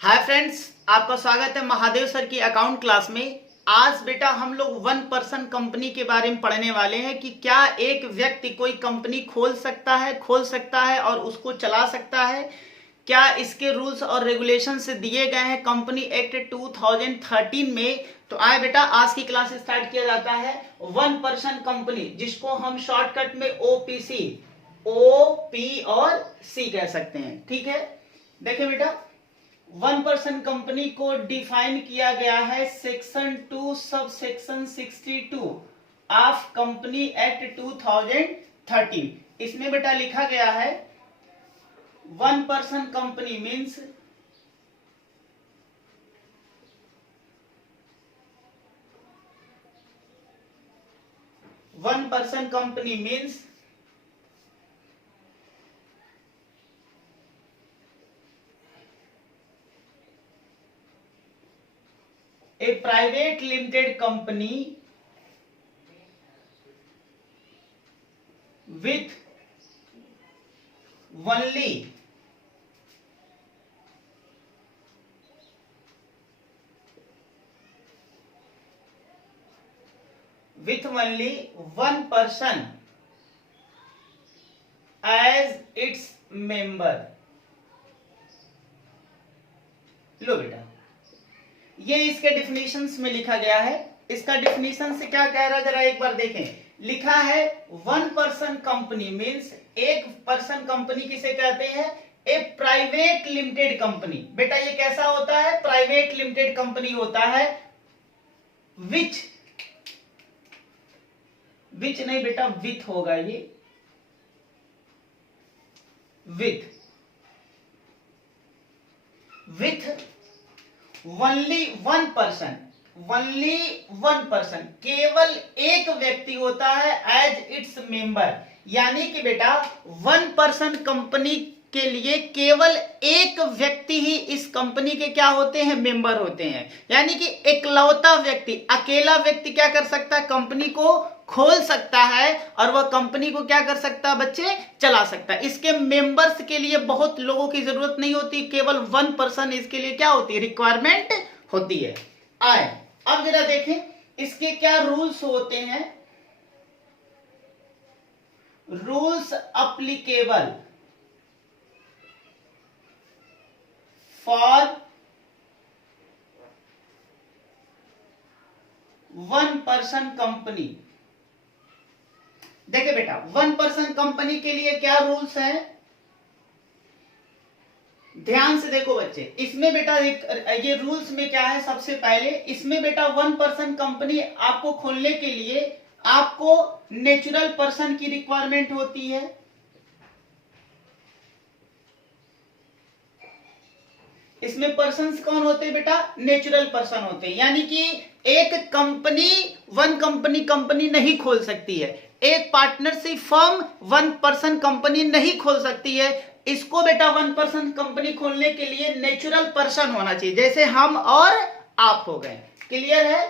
Hi friends, आपका स्वागत है महादेव सर की अकाउंट क्लास में। आज बेटा हम लोग 1% कंपनी के बारे में पढ़ने वाले हैं कि क्या एक व्यक्ति कोई कंपनी खोल सकता है और उसको चला सकता है। क्या इसके रूल्स और रेगुलेशन से दिए गए हैं कंपनी एक्ट 2013 में। तो आए बेटा, आज की क्लास स्टार्ट किया जाता है 1% कंपनी, जिसको हम शॉर्टकट में ओपीसी, ओपी और सी कह सकते हैं। ठीक है, देखिए बेटा, 1% कंपनी को डिफाइन किया गया है section 2 sub section 62 of company act 2013। इसमें बेटा लिखा गया है 1% company means a private limited company with only one person as its member। लो बेटा, ये इसके डिफिनेशंस में लिखा गया है। इसका डिफिनेशन से क्या कह रहा है जरा एक बार देखें। लिखा है 1% कंपनी मींस एक पर्सन कंपनी किसे कहते हैं? ए प्राइवेट लिमिटेड कंपनी। बेटा ये कैसा होता है? प्राइवेट लिमिटेड कंपनी होता है विच नहीं बेटा, विथ होगा ये, विथ ओनली वन पर्सन, केवल एक व्यक्ति होता है एज इट्स मेंबर। यानी कि बेटा 1% कंपनी के लिए केवल एक व्यक्ति ही इस कंपनी के क्या होते हैं? मेंबर होते हैं। यानी कि एकलौता व्यक्ति, अकेला व्यक्ति क्या कर सकता है? कंपनी को खोल सकता है और वह कंपनी को क्या कर सकता है बच्चे? चला सकता है। इसके मेंबर्स के लिए बहुत लोगों की जरूरत नहीं होती, केवल 1% इसके लिए क्या होती है? रिक्वायरमेंट होती है। आए अब जरा देखें इसके क्या रूल्स होते हैं। Rules applicable for 1% company. देखिए बेटा, 1% कंपनी के लिए क्या रूल्स हैं, ध्यान से देखो बच्चे। इसमें बेटा ये रूल्स में क्या है, सबसे पहले इसमें बेटा 1% कंपनी आपको खोलने के लिए आपको नेचुरल पर्सन की रिक्वायरमेंट होती है। इसमें पर्सन्स कौन होते हैं बेटा? नेचुरल पर्सन होते हैं। यानी कि एक कंपनी 1% कंपनी नहीं खोल सकती है, एक पार्टनरशिप फर्म 1% कंपनी नहीं खोल सकती है। इसको बेटा 1% कंपनी खोलने के लिए नेचुरल पर्सन होना चाहिए, जैसे हम और आप हो गए। क्लियर है?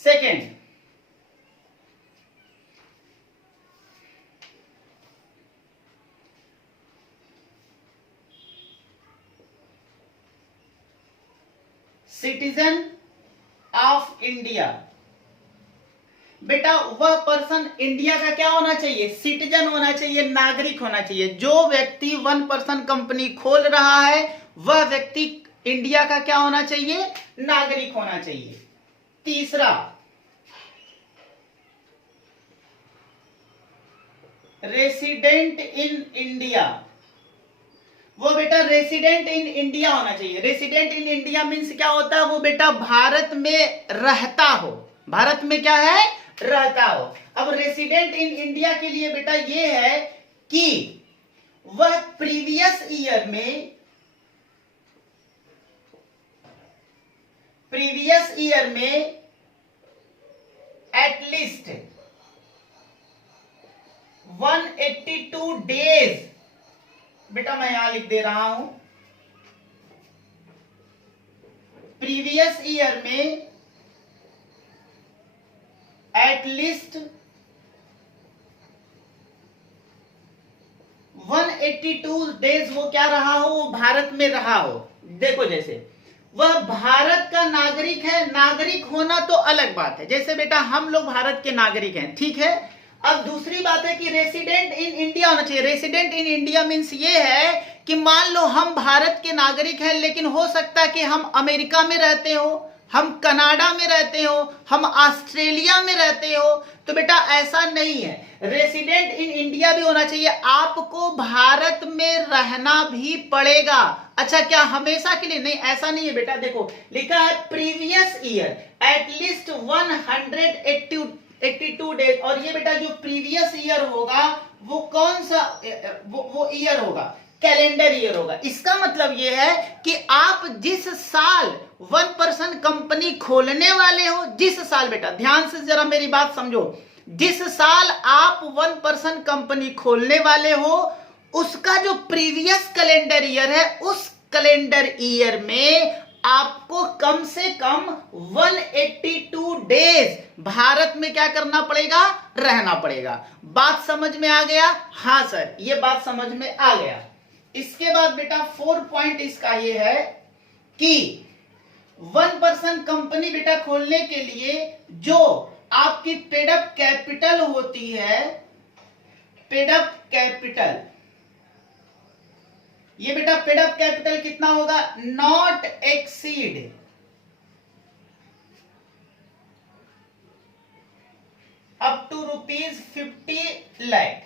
Second, citizen of India. बेटा वह पर्सन इंडिया का क्या होना चाहिए? सिटीजन होना चाहिए, नागरिक होना चाहिए। जो व्यक्ति 1% कंपनी खोल रहा है वह व्यक्ति इंडिया का क्या होना चाहिए? नागरिक होना चाहिए। तीसरा, रेसिडेंट इन इंडिया। वो बेटा रेसिडेंट इन इंडिया होना चाहिए। रेसिडेंट इन इंडिया मीन्स क्या होता है? वो बेटा भारत में रहता हो। भारत में क्या है? रहता हो। अब रेसिडेंट इन इंडिया के लिए बेटा ये है कि वह प्रीवियस ईयर में एटलीस्ट 182 डेज, बेटा मैं यहां लिख दे रहा हूं, प्रीवियस ईयर में एटलीस्ट 182 डेज वो क्या रहा हो? वो भारत में रहा हो। देखो जैसे वह भारत का नागरिक है। नागरिक होना तो अलग बात है, जैसे बेटा हम लोग भारत के नागरिक हैं, ठीक है। अब दूसरी बात है कि रेसिडेंट इन इंडिया होना चाहिए। रेसिडेंट इन इंडिया मीन्स ये है कि मान लो हम भारत के नागरिक हैं, लेकिन हो सकता है कि हम अमेरिका में रहते हो, हम कनाडा में रहते हो, हम ऑस्ट्रेलिया में रहते हो, तो बेटा ऐसा नहीं है। रेसिडेंट इन इंडिया भी होना चाहिए। आपको भारत में रहना भी पड़ेगा। अच्छा, क्या हमेशा के लिए? नहीं, ऐसा नहीं है बेटा। देखो लिखा है प्रीवियस ईयर एटलीस्ट 182 डेज, और ये बेटा जो प्रीवियस ईयर होगा वो कौन सा वो ईयर होगा? कैलेंडर ईयर होगा। इसका मतलब ये है कि आप जिस साल 1% कंपनी खोलने वाले हो, जिस साल, बेटा ध्यान से जरा मेरी बात समझो, जिस साल आप 1% कंपनी खोलने वाले हो उसका जो प्रीवियस कैलेंडर ईयर है, उस कैलेंडर ईयर में आपको कम से कम 182 डेज भारत में क्या करना पड़ेगा? रहना पड़ेगा। बात समझ में आ गया? हाँ सर, ये बात समझ में आ गया। इसके बाद बेटा 4 पॉइंट इसका ये है कि 1% कंपनी बेटा खोलने के लिए जो आपकी पेडअप कैपिटल होती है, पेडअप कैपिटल, ये बेटा पेडअप कैपिटल कितना होगा? Not exceed up to ₹50 lakh.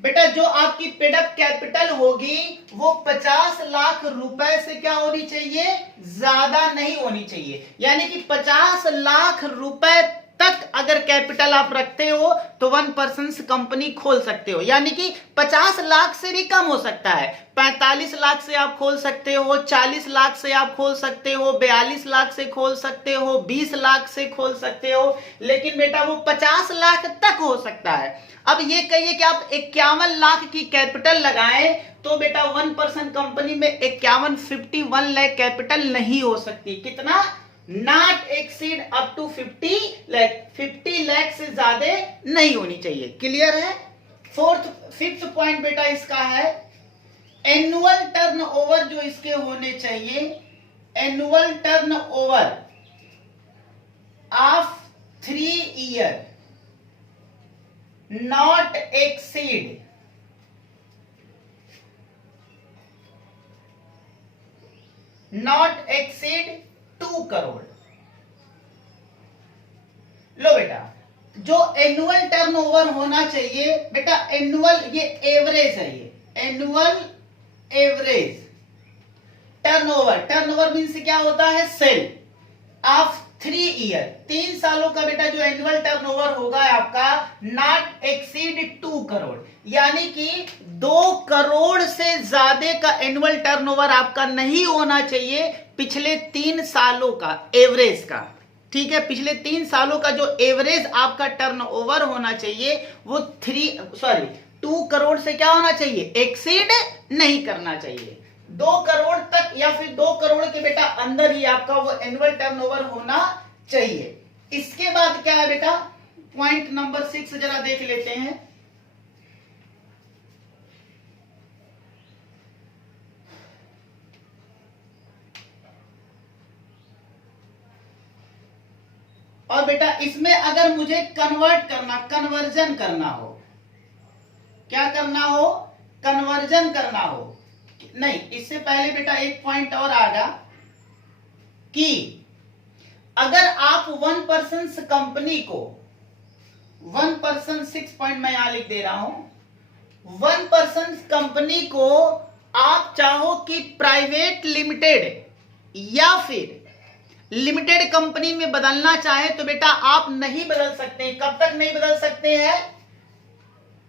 बेटा जो आपकी पेडअप कैपिटल होगी वो 50 लाख रुपए से क्या होनी चाहिए? ज्यादा नहीं होनी चाहिए। यानी कि 50 लाख रुपए तक अगर कैपिटल आप रखते हो तो 1% कंपनी खोल सकते हो। यानी कि 50 लाख से भी कम हो सकता है। 45 लाख से आप खोल सकते हो, 40 लाख से आप खोल सकते हो, 42 लाख से खोल सकते हो, 20 लाख से खोल सकते हो, लेकिन बेटा वो 50 लाख तक हो सकता है। अब ये कहिए कि आप 51 लाख की कैपिटल लगाएं तो बेटा 1% कंपनी में 51 लाख कैपिटल नहीं हो सकती। कितना? Not exceed up to 50 lakh. 50 lakh से ज्यादा नहीं होनी चाहिए। क्लियर है? फिफ्थ पॉइंट बेटा इसका है एनुअल टर्नओवर जो इसके होने चाहिए, annual turnover of 3 year not exceed not exceed 2 crore. लो बेटा, जो एनुअल टर्नओवर होना चाहिए बेटा, एनुअल ये एवरेज है, ये annual average turnover. Turnover means क्या होता है? सेल ऑफ 3 ईयर, 3 सालों का बेटा जो एनुअल टर्नओवर होगा आपका नॉट एक्सीड 2 करोड़। यानी कि 2 करोड़ से ज्यादा का एनुअल टर्नओवर आपका नहीं होना चाहिए पिछले 3 सालों का एवरेज का। ठीक है, पिछले 3 सालों का जो एवरेज आपका टर्नओवर होना चाहिए वो 2 करोड़ से क्या होना चाहिए? एक्सीड नहीं करना चाहिए। 2 करोड़ तक या फिर 2 करोड़ के बेटा अंदर ही आपका वो एनुअल टर्नओवर होना चाहिए। इसके बाद क्या है बेटा? पॉइंट नंबर 6 जरा देख लेते हैं। और बेटा इसमें अगर मुझे कन्वर्जन करना हो, क्या करना हो? कन्वर्जन करना हो। नहीं, इससे पहले बेटा एक पॉइंट और आएगा कि अगर आप 1% कंपनी को 1%, 6 पॉइंट मैं यहां लिख दे रहा हूं, 1% कंपनी को आप चाहो कि प्राइवेट लिमिटेड या फिर लिमिटेड कंपनी में बदलना चाहे तो बेटा आप नहीं बदल सकते। कब तक नहीं बदल सकते हैं?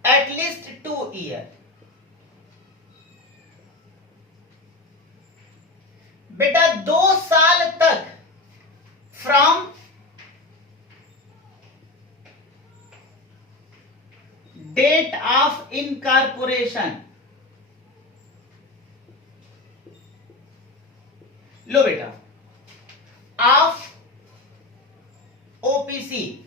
At least 2 year. बेटा 2 साल तक फ्रॉम डेट ऑफ इनकॉर्पोरेशन। लो बेटा, ऑफ ओपीसी,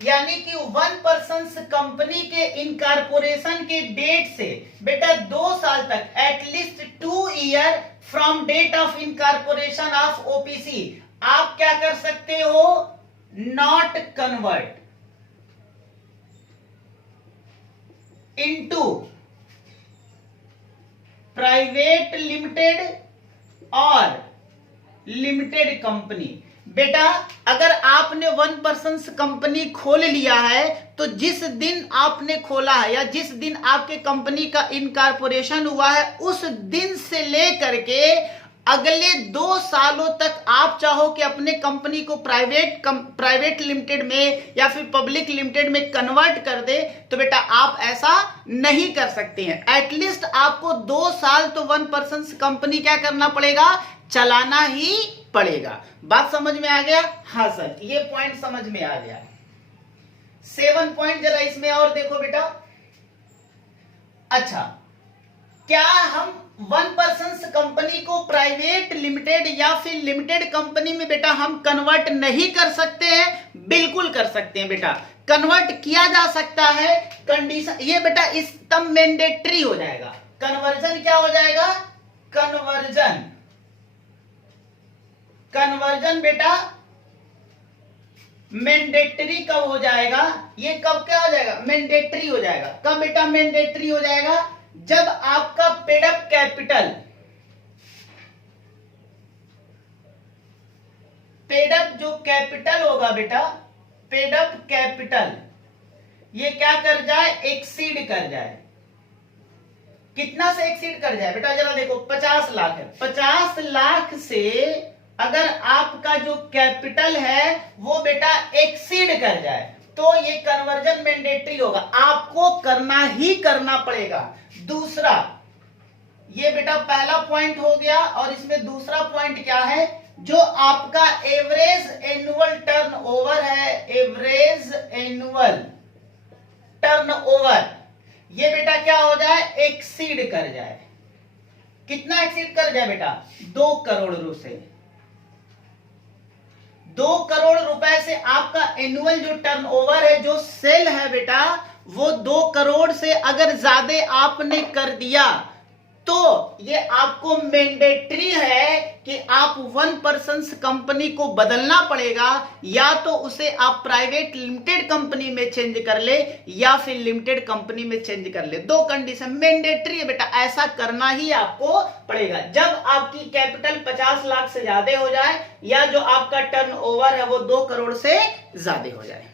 यानी कि 1% कंपनी के इनकॉर्पोरेशन के डेट से बेटा 2 साल तक at least 2 year from date of incorporation of OPC, आप क्या कर सकते हो, not convert into private limited और लिमिटेड कंपनी। बेटा अगर आपने 1% कंपनी खोल लिया है तो जिस दिन आपने खोला है या जिस दिन आपके कंपनी का इनकॉर्पोरेशन हुआ है उस दिन से लेकर के अगले 2 सालों तक आप चाहो कि अपने कंपनी को प्राइवेट लिमिटेड में या फिर पब्लिक लिमिटेड में कन्वर्ट कर दे, तो बेटा आप ऐसा नहीं कर सकते हैं। एटलीस्ट आपको 2 साल तो 1% कंपनी क्या करना पड़ेगा, चलाना ही पड़ेगा। बात समझ में आ गया? हाँ सर, ये पॉइंट समझ में आ गया। 7 पॉइंट जरा इसमें और देखो बेटा। अच्छा, क्या हम 1% कंपनी को प्राइवेट लिमिटेड या फिर लिमिटेड कंपनी में बेटा हम कन्वर्ट नहीं कर सकते हैं? बिल्कुल कर सकते हैं बेटा, कन्वर्ट किया जा सकता है। कंडीशन ये बेटा इस तब मैंडेटरी हो जाएगा। कन्वर्जन क्या हो जाएगा, कन्वर्जन बेटा मैंडेटरी कब हो जाएगा, ये कब क्या हो जाएगा, मैंडेटरी हो जाएगा। कब बेटा मैंडेटरी हो जाएगा, जब आपका पेडअप कैपिटल, पेडअप जो कैपिटल होगा बेटा, पेडअप कैपिटल ये क्या कर जाए, एक्सीड कर जाए। कितना से एक्सीड कर जाए बेटा, जरा देखो 50 लाख है, 50 लाख से अगर आपका जो कैपिटल है वो बेटा एक्सीड कर जाए तो ये कन्वर्जन मैंडेटरी होगा, आपको करना ही करना पड़ेगा। दूसरा, ये बेटा पहला पॉइंट हो गया। और इसमें दूसरा पॉइंट क्या है, जो आपका एवरेज एनुअल टर्नओवर है, एवरेज एनुअल टर्नओवर, ये बेटा क्या हो जाए, एक्सीड कर जाए। कितना एक्सीड कर जाए बेटा, 2 करोड़ रुपए। 2 करोड़ रुपए से आपका एनुअल जो टर्नओवर है, जो सेल है बेटा, वो 2 करोड़ से अगर ज्यादा आपने कर दिया तो ये आपको मैंडेटरी है कि आप 1% कंपनी को बदलना पड़ेगा, या तो उसे आप प्राइवेट लिमिटेड कंपनी में चेंज कर ले या फिर लिमिटेड कंपनी में चेंज कर ले। 2 कंडीशन मैंडेटरी है बेटा, ऐसा करना ही आपको पड़ेगा जब आपकी कैपिटल 50 लाख से ज्यादा हो जाए या जो आपका टर्नओवर है वो 2 करोड़ से ज्यादा हो जाए।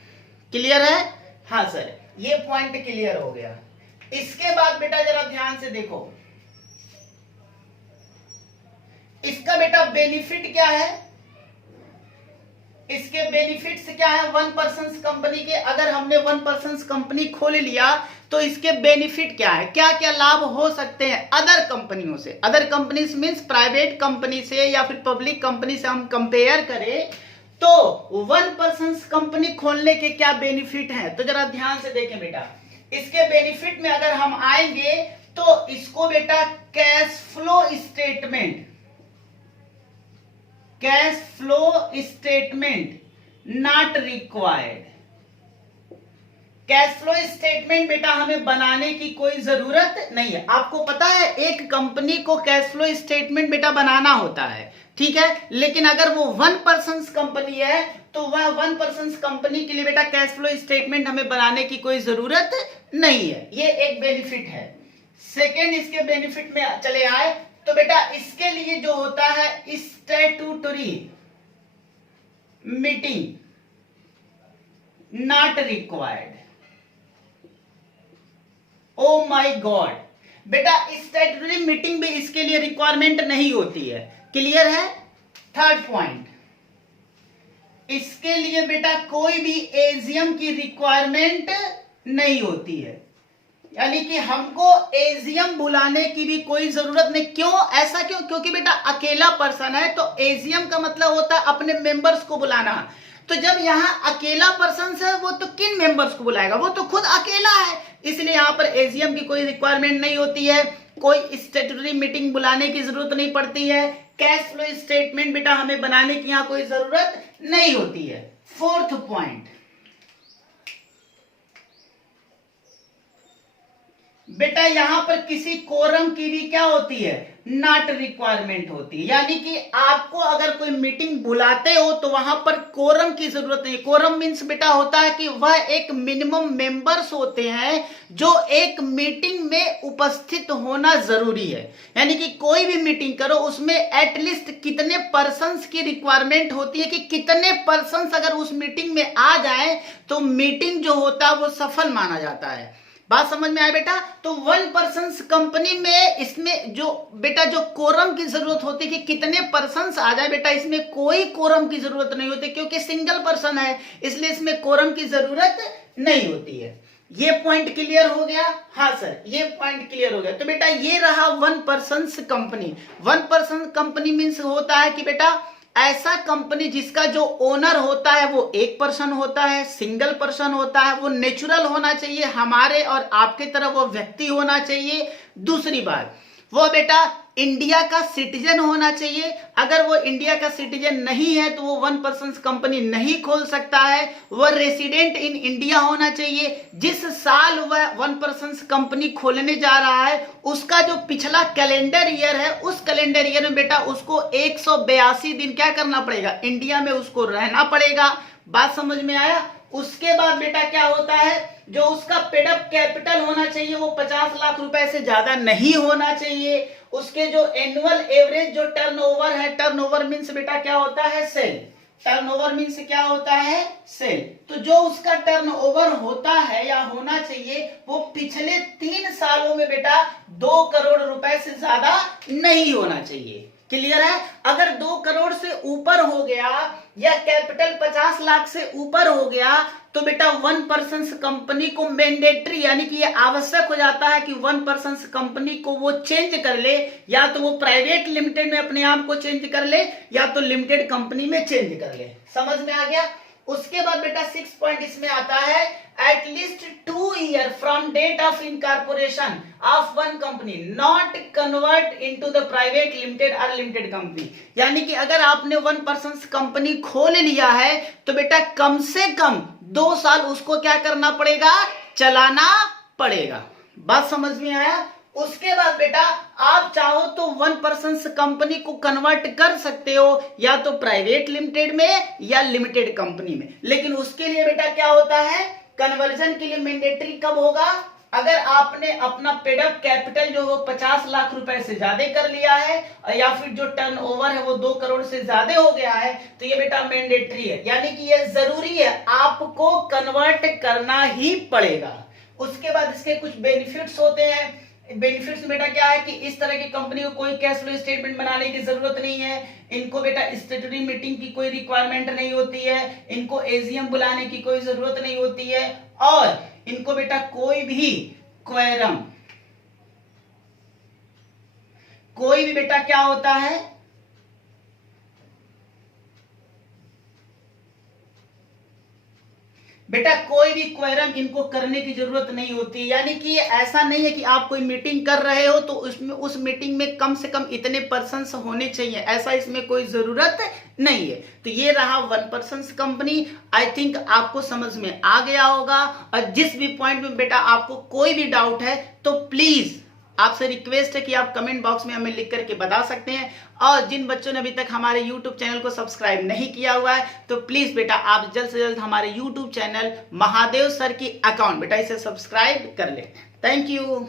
क्लियर है? हाँ सर, ये पॉइंट क्लियर हो गया। इसके बाद बेटा जरा ध्यान से देखो, इसका बेटा बेनिफिट क्या है, इसके बेनिफिट्स क्या है 1% कंपनी के। अगर हमने 1% कंपनी खोल लिया तो इसके बेनिफिट क्या है, क्या क्या लाभ हो सकते हैं अदर कंपनियों से। Other companies means private company से या फिर पब्लिक कंपनी से हम कंपेयर करें तो 1% कंपनी खोलने के क्या बेनिफिट हैं, तो जरा ध्यान से देखें बेटा। इसके बेनिफिट में अगर हम आएंगे तो इसको बेटा cash flow statement, cash flow statement not required. Cash flow statement बेटा हमें बनाने की कोई जरूरत नहीं है। आपको पता है एक कंपनी को कैश फ्लो स्टेटमेंट बेटा बनाना होता है, ठीक है, लेकिन अगर वो 1% कंपनी है तो वह 1% कंपनी के लिए बेटा कैश फ्लो स्टेटमेंट हमें बनाने की कोई जरूरत नहीं है। ये एक बेनिफिट है। सेकेंड, इसके बेनिफिट में चले आए तो बेटा इसके लिए जो होता है statutory meeting not required. Oh my God, बेटा स्टैट्यूटरी मीटिंग भी इसके लिए रिक्वायरमेंट नहीं होती है। क्लियर है? थर्ड पॉइंट, इसके लिए बेटा कोई भी एजीएम की रिक्वायरमेंट नहीं होती है, यानी कि हमको एजीएम बुलाने की भी कोई जरूरत नहीं। क्यों ऐसा, क्यों? क्योंकि बेटा अकेला पर्सन है तो एजीएम का मतलब होता है अपने मेंबर्स को बुलाना। तो जब यहाँ अकेला पर्सन है वो तो किन मेंबर्स को बुलाएगा, वो तो खुद अकेला है, इसलिए यहाँ पर एजीएम की कोई रिक्वायरमेंट नहीं होती है, कोई स्टैट्यूटरी मीटिंग बुलाने की जरूरत नहीं पड़ती है। कैश फ्लो स्टेटमेंट बेटा हमें बनाने की यहाँ कोई जरूरत नहीं होती है। फोर्थ पॉइंट, बेटा यहाँ पर किसी कोरम की भी क्या होती है, नॉट रिक्वायरमेंट होती है। यानी कि आपको अगर कोई मीटिंग बुलाते हो तो वहां पर कोरम की जरूरत नहीं। कोरम मीन्स बेटा होता है कि वह एक मिनिमम मेंबर्स होते हैं जो एक मीटिंग में उपस्थित होना जरूरी है। यानी कि कोई भी मीटिंग करो उसमें एटलीस्ट कितने पर्सन्स की रिक्वायरमेंट होती है कि कितने पर्सन्स अगर उस मीटिंग में आ जाए तो मीटिंग जो होता है वो सफल माना जाता है। बात समझ में आया बेटा? तो 1 पर्सन कंपनी में इसमें जो बेटा जो कोरम की जरूरत होती है कि कितने पर्सन्स आ जाए, बेटा इसमें कोई कोरम की जरूरत नहीं होती क्योंकि सिंगल पर्सन है, इसलिए इसमें कोरम की जरूरत नहीं होती है। ये पॉइंट क्लियर हो गया? हाँ सर, ये पॉइंट क्लियर हो गया। तो बेटा ये रहा 1 person company. 1 person company means होता है कि बेटा ऐसा कंपनी जिसका जो ओनर होता है वो एक पर्सन होता है, सिंगल पर्सन होता है, वो नेचुरल होना चाहिए, हमारे और आपके तरह वो व्यक्ति होना चाहिए। दूसरी बात वो बेटा इंडिया का सिटीजन होना चाहिए। अगर वो इंडिया का सिटीजन नहीं है तो वो 1 पर्सन कंपनी नहीं खोल सकता है। वह रेसिडेंट इन इंडिया होना चाहिए। जिस साल वह 1 पर्सन कंपनी खोलने जा रहा है उसका जो पिछला कैलेंडर ईयर है उस कैलेंडर ईयर में बेटा उसको 182 दिन क्या करना पड़ेगा, इंडिया में उसको रहना पड़ेगा। बात समझ में आया? उसके बाद बेटा क्या होता है, जो उसका पेडअप कैपिटल होना चाहिए वो 50 लाख रुपए से ज्यादा नहीं होना चाहिए। उसके जो एनुअल एवरेज जो टर्नओवर है, टर्नओवर मींस बेटा क्या होता है, सेल। टर्नओवर मींस क्या होता है, सेल। तो जो उसका टर्नओवर होता है या होना चाहिए वो पिछले 3 सालों में बेटा 2 करोड़ रुपए से ज्यादा नहीं होना चाहिए। क्लियर है? अगर 2 करोड़ से ऊपर हो गया या कैपिटल 50 लाख से ऊपर हो गया तो बेटा 1 पर्सन कंपनी को मैंडेटरी यानी कि ये आवश्यक हो जाता है कि 1 पर्सन कंपनी को वो चेंज कर ले, या तो वो प्राइवेट लिमिटेड में अपने आप को चेंज कर ले या तो लिमिटेड कंपनी में चेंज कर ले। समझ में आ गया? उसके बाद बेटा 6 पॉइंट इसमें आता है, at least 2 year from date of incorporation of 1 company not convert into the private limited और लिमिटेड कंपनी। यानी कि अगर आपने 1 पर्सन कंपनी खोल लिया है तो बेटा कम से कम 2 साल उसको क्या करना पड़ेगा, चलाना पड़ेगा। बात समझ में आया? उसके बाद बेटा आप चाहो तो 1 पर्सन कंपनी को कन्वर्ट कर सकते हो या तो प्राइवेट लिमिटेड में या लिमिटेड कंपनी में। लेकिन उसके लिए बेटा क्या होता है, कन्वर्जन के लिए मैंडेटरी कब होगा, अगर आपने अपना पेडअप कैपिटल जो वो 50 लाख रुपए से ज्यादा कर लिया है या फिर जो टर्नओवर है वो 2 करोड़ से ज्यादा हो गया है तो ये बेटा मैंडेटरी है। यानी कि ये जरूरी है, आपको कन्वर्ट करना ही पड़ेगा। उसके बाद इसके कुछ बेनिफिट्स होते हैं। बेनिफिट्स बेटा क्या है कि इस तरह की कंपनी को कोई कैश फ्लो स्टेटमेंट बनाने की जरूरत नहीं है, इनको बेटा स्टैट्यूटरी मीटिंग की कोई रिक्वायरमेंट नहीं होती है, इनको एजीएम बुलाने की कोई जरूरत नहीं होती है, और इनको बेटा कोई भी बेटा क्या होता है, बेटा कोई भी क्वेरम इनको करने की जरूरत नहीं होती। यानी कि ऐसा नहीं है कि आप कोई मीटिंग कर रहे हो तो उसमें उस मीटिंग में कम से कम इतने पर्सन्स होने चाहिए, ऐसा इसमें कोई जरूरत नहीं है। तो ये रहा 1 पर्सन कंपनी। आई थिंक आपको समझ में आ गया होगा। और जिस भी पॉइंट में बेटा आपको कोई भी डाउट है तो प्लीज आपसे रिक्वेस्ट है कि आप कमेंट बॉक्स में हमें लिख करके बता सकते हैं। और जिन बच्चों ने अभी तक हमारे YouTube चैनल को सब्सक्राइब नहीं किया हुआ है तो प्लीज बेटा आप जल्द से जल्द हमारे YouTube चैनल महादेव सर की अकाउंट बेटा इसे सब्सक्राइब कर ले। Thank you.